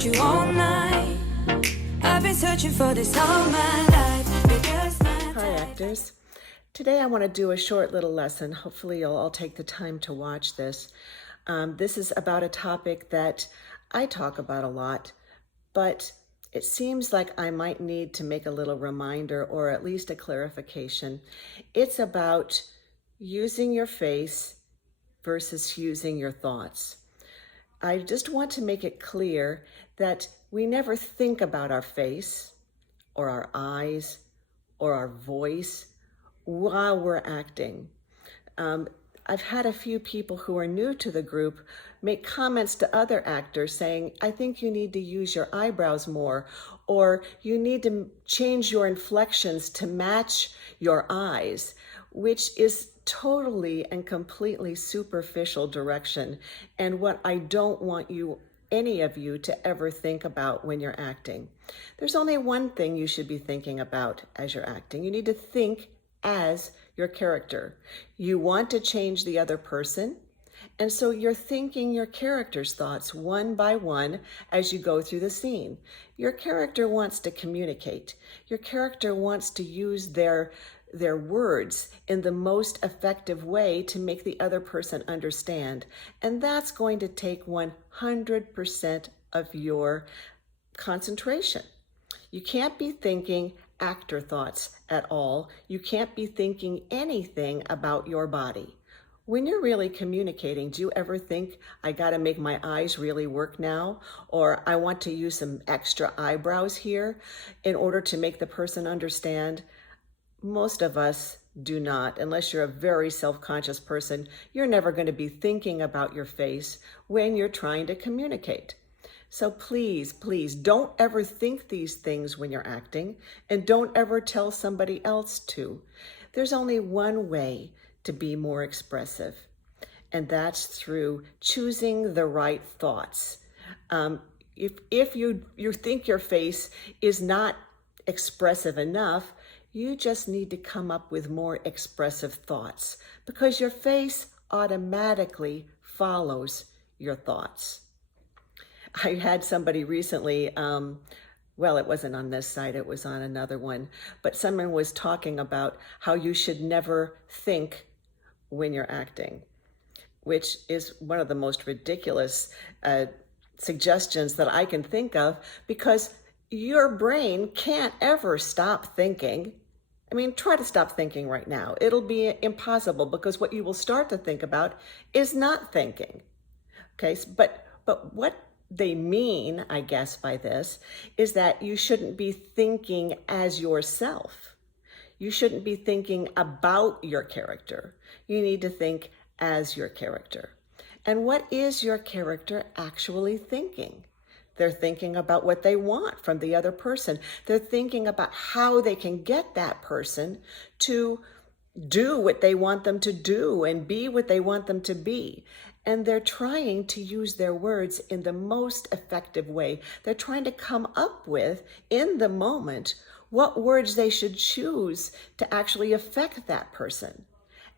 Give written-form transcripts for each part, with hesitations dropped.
about you all night. I've been searching for this all my life. Because Hi actors. Today I want to do a short little lesson. Hopefully you'll all take the time to watch this. This is about a topic that I talk about a lot, but it seems like I might need to make a little reminder or at least a clarification. It's about using your face versus using your thoughts. I just want to make it clear that we never think about our face or our eyes or our voice while we're acting. I've had a few people who are new to the group make comments to other actors saying, I think you need to use your eyebrows more, or you need to change your inflections to match your eyes, which is totally and completely superficial direction, and what I don't want any of you to ever think about when you're acting. There's only one thing you should be thinking about as you're acting. You need to think as your character. You want to change the other person, and so you're thinking your character's thoughts one by one as you go through the scene. Your character wants to communicate. Your character wants to use their words in the most effective way to make the other person understand. And that's going to take 100% of your concentration. You can't be thinking actor thoughts at all. You can't be thinking anything about your body. When you're really communicating, do you ever think, I got to make my eyes really work now? Or I want to use some extra eyebrows here in order to make the person understand? Most of us do not. Unless you're a very self-conscious person, you're never going to be thinking about your face when you're trying to communicate. So please, please don't ever think these things when you're acting, and don't ever tell somebody else to. There's only one way to be more expressive, and that's through choosing the right thoughts. If you think your face is not expressive enough, you just need to come up with more expressive thoughts, because your face automatically follows your thoughts. I had somebody recently, well, it wasn't on this site, it was on another one, but someone was talking about how you should never think when you're acting, which is one of the most ridiculous suggestions that I can think of, because your brain can't ever stop thinking. I mean, try to stop thinking right now. It'll be impossible, because what you will start to think about is not thinking. Okay, but what they mean, I guess, by this is that you shouldn't be thinking as yourself. You shouldn't be thinking about your character. You need to think as your character. And what is your character actually thinking? They're thinking about what they want from the other person. They're thinking about how they can get that person to do what they want them to do and be what they want them to be. And they're trying to use their words in the most effective way. They're trying to come up with, in the moment, what words they should choose to actually affect that person.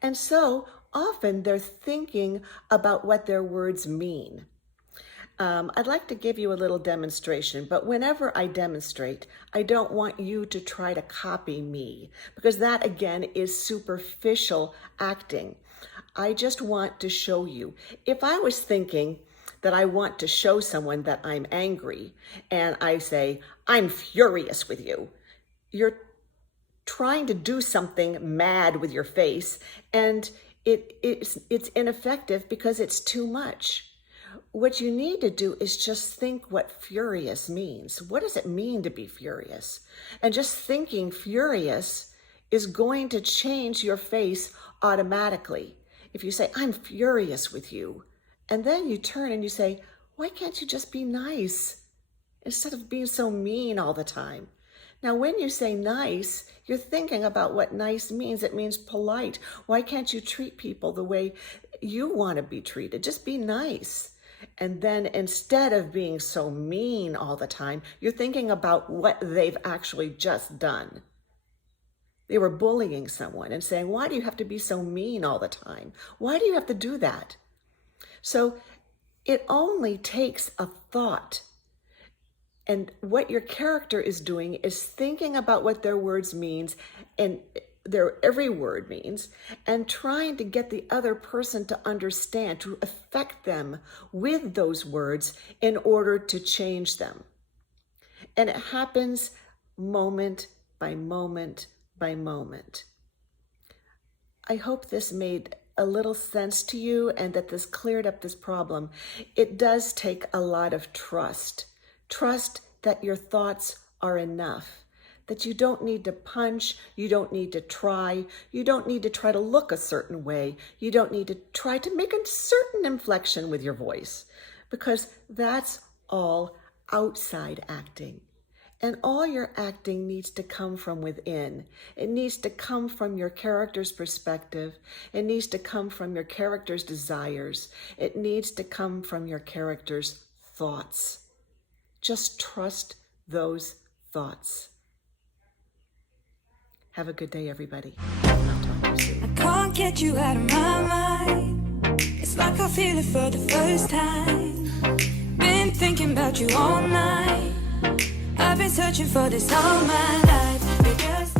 And so often they're thinking about what their words mean. I'd like to give you a little demonstration, but whenever I demonstrate, I don't want you to try to copy me, because that, again, is superficial acting. I just want to show you. If I was thinking that I want to show someone that I'm angry, and I say, I'm furious with you, you're trying to do something mad with your face, and it's ineffective because it's too much. What you need to do is just think what furious means. What does it mean to be furious? And just thinking furious is going to change your face automatically. If you say, I'm furious with you, and then you turn and you say, why can't you just be nice instead of being so mean all the time? Now, when you say nice, you're thinking about what nice means. It means polite. Why can't you treat people the way you want to be treated? Just be nice. And then instead of being so mean all the time, you're thinking about what they've actually just done. They were bullying someone and saying, why do you have to be so mean all the time? Why do you have to do that? So it only takes a thought And what your character is doing is thinking about what their words means and their every word means, and trying to get the other person to understand, to affect them with those words in order to change them. And it happens moment by moment by moment. I hope this made a little sense to you and that this cleared up this problem. It does take a lot of trust. Trust that your thoughts are enough, that you don't need to punch, you don't need to try, you don't need to try to look a certain way, you don't need to try to make a certain inflection with your voice, because that's all outside acting. And all your acting needs to come from within. It needs to come from your character's perspective. It needs to come from your character's desires. It needs to come from your character's thoughts. Just trust those thoughts. Have a good day, everybody. I'll talk to you soon. I can't get you out of my mind. It's like I feel it for the first time. Been thinking about you all night. I've been searching for this all my life, because